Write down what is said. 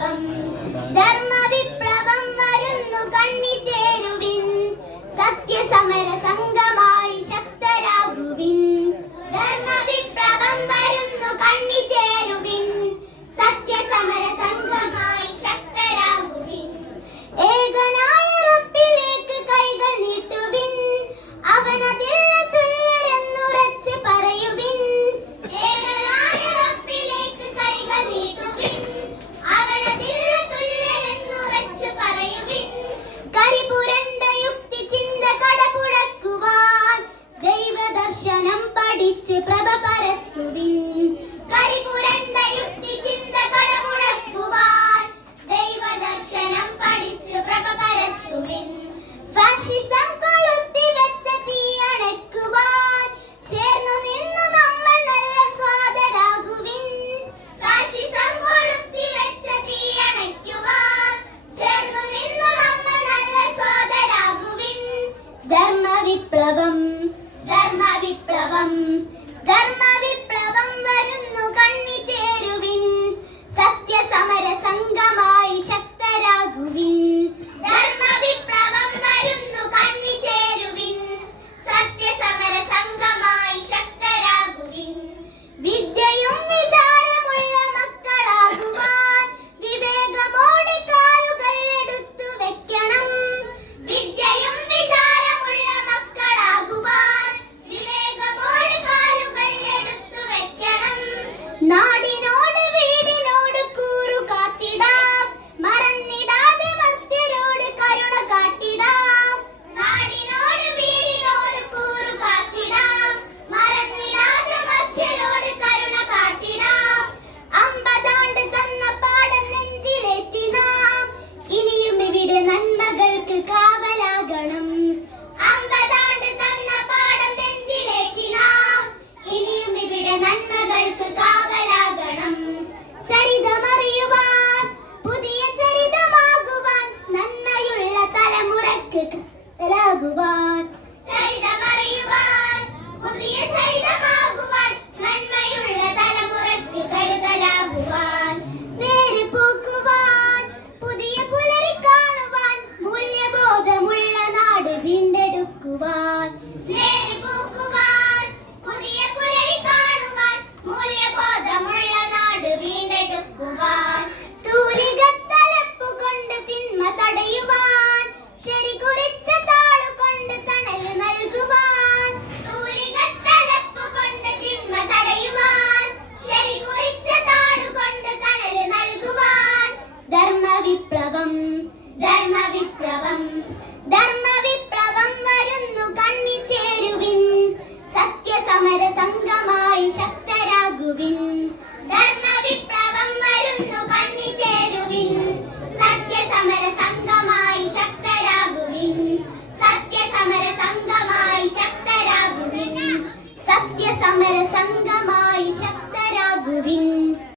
വിപ്ലവം ധർമ്മ വിപ്ലവം വരുന്നു കണ്ണിച്ചേരുവിൻ സത്യസമര സംഘമായി ശക്തരാകുവിൻ ധർമ്മ വിപ്ലവം വരുന്നു കണ്ണിച്ചേരുവിൻ സത്യസമര സംഘമായി ശക്തരാകുവിൻ ഏകനായ റബ്ബിലേക്ക് കൈകൾ നീട്ടുവിൻ അവനതില്ല തുല്യരെന്നുറച്ച് പറയുവിൻ ഏകനായ റബ്ബിലേക്ക് കൈകൾ നീട്ടുവിൻ അവനതില്ല തുല്യരെന്നുറച്ച് പറയുവിൻ കരിപുരണ്ട യുക്തി ചിന്ത കടപുഴക്കുവാൻ ദൈവദർശനം പഠിച്ച് പ്രഭ പരത്തുവിൻ കരിപുരണ്ട യുക്തി ചിന്ത കടപുഴക്കുവാൻ ദൈവദർശനം പഠിച്ച് പ്രഭ പരത്തുവിൻ ഫാഷിസം കൊളുത്തി വെച്ച തീയണക്കുവാൻ ചേർന്നു നിന്നു നമ്മൾ നല്ല സ്വാതരാകുവിൻ ഫാഷിസം കൊളുത്തി വെച്ച തീയണക്കുവാൻ ചേർന്നു നിന്നു നമ്മൾ നല്ല സ്വാതരാകുവിൻ ധർമ്മ വിപ്ലവം ധർമ്മ വിപ്ലവം ധർമ്മ വിപ്ലവം വരുന്നു കണ്ണിച്ചേരുവിൻ സത്യസമര സംഘമായി ശക്തരാകുവിൻ ധർമ്മ വിപ്ലവം വരുന്നു കണ്ണിച്ചേരുവിൻ സത്യസമര സംഘമായി ശക്തരാകുവിൻ വിദ്യയും വിചാരമുള്ള മക്കളാകുവാൻ വിവേകമോടെ കാലുകൾ എടുത്തു വെക്കണം വിദ്യയും വിചാരമുള്ള മക്കളാകുവാൻ വിവേകമോടെ കാലുകൾ എടുത്തു വെക്കണം നാടിനോട് വീടിനോട് കൂറു കാത്തിടാം മറന്നിടാതെ മർത്യരോട് കരുണ കാട്ടിടാം നാടിനോട് വീടിനോട് കൂറു കാത്തിടാം മറന്നിടാതെ മർത്യരോട് കരുണ കാട്ടിടാം 50 ആണ്ട് തന്ന പാഠം നെഞ്ചിലേറ്റി നാം ഇനിയും ഇവിടെ നന്മകൾക്ക് കാവലാകണം 50 ആണ്ട് തന്ന പാഠം നെഞ്ചിലേറ്റി നാം ഇനിയും ഇവിടെ നന്മകൾക്ക് കാവലാകണം ചരിതമറിയുവാൻ പുതിയ ചരിതമാകുവാൻ നന്മയുള്ള തലമുറക്ക് കരുതലാകുവാൻ ചരിതമറിയുവാൻ പുതിയ ചരിതമാകുവാൻ നന്മയുള്ള തലമുറക്ക് കരുതലാകുവാൻ വേര് പൂക്കുവാൻ പുതിയ പുലരി കാണുവാൻ മൂല്യബോധമുള്ള നാട് വീണ്ടെടുക്കുവാൻ വേര് പൂക്കുവാൻ പുതിയ പുലരി കാണുവാൻ മൂല്യബോധമുള്ള നാട് വീണ്ടെടുക്കുവാൻ തൂലികത്തലപ്പുകൊണ്ട് തിന്മ തടയുവാൻ ശരി കുറിച്ച താളുകൊണ്ട് തണൽ നൽകുവാൻ തൂലികത്തലപ്പുകൊണ്ട് തിന്മ തടയുവാൻ ശരി കുറിച്ച താളുകൊണ്ട് തണൽ നൽകുവാൻ ധർമ്മ വിപ്ലവം ധർമ്മ വിപ്ലവം ധർമ്മ വിപ്ലവം വരുന്നു കണ്ണിച്ചേരുവിൻ സത്യസമര സംഘമായി ശക്തരാകുവിൻ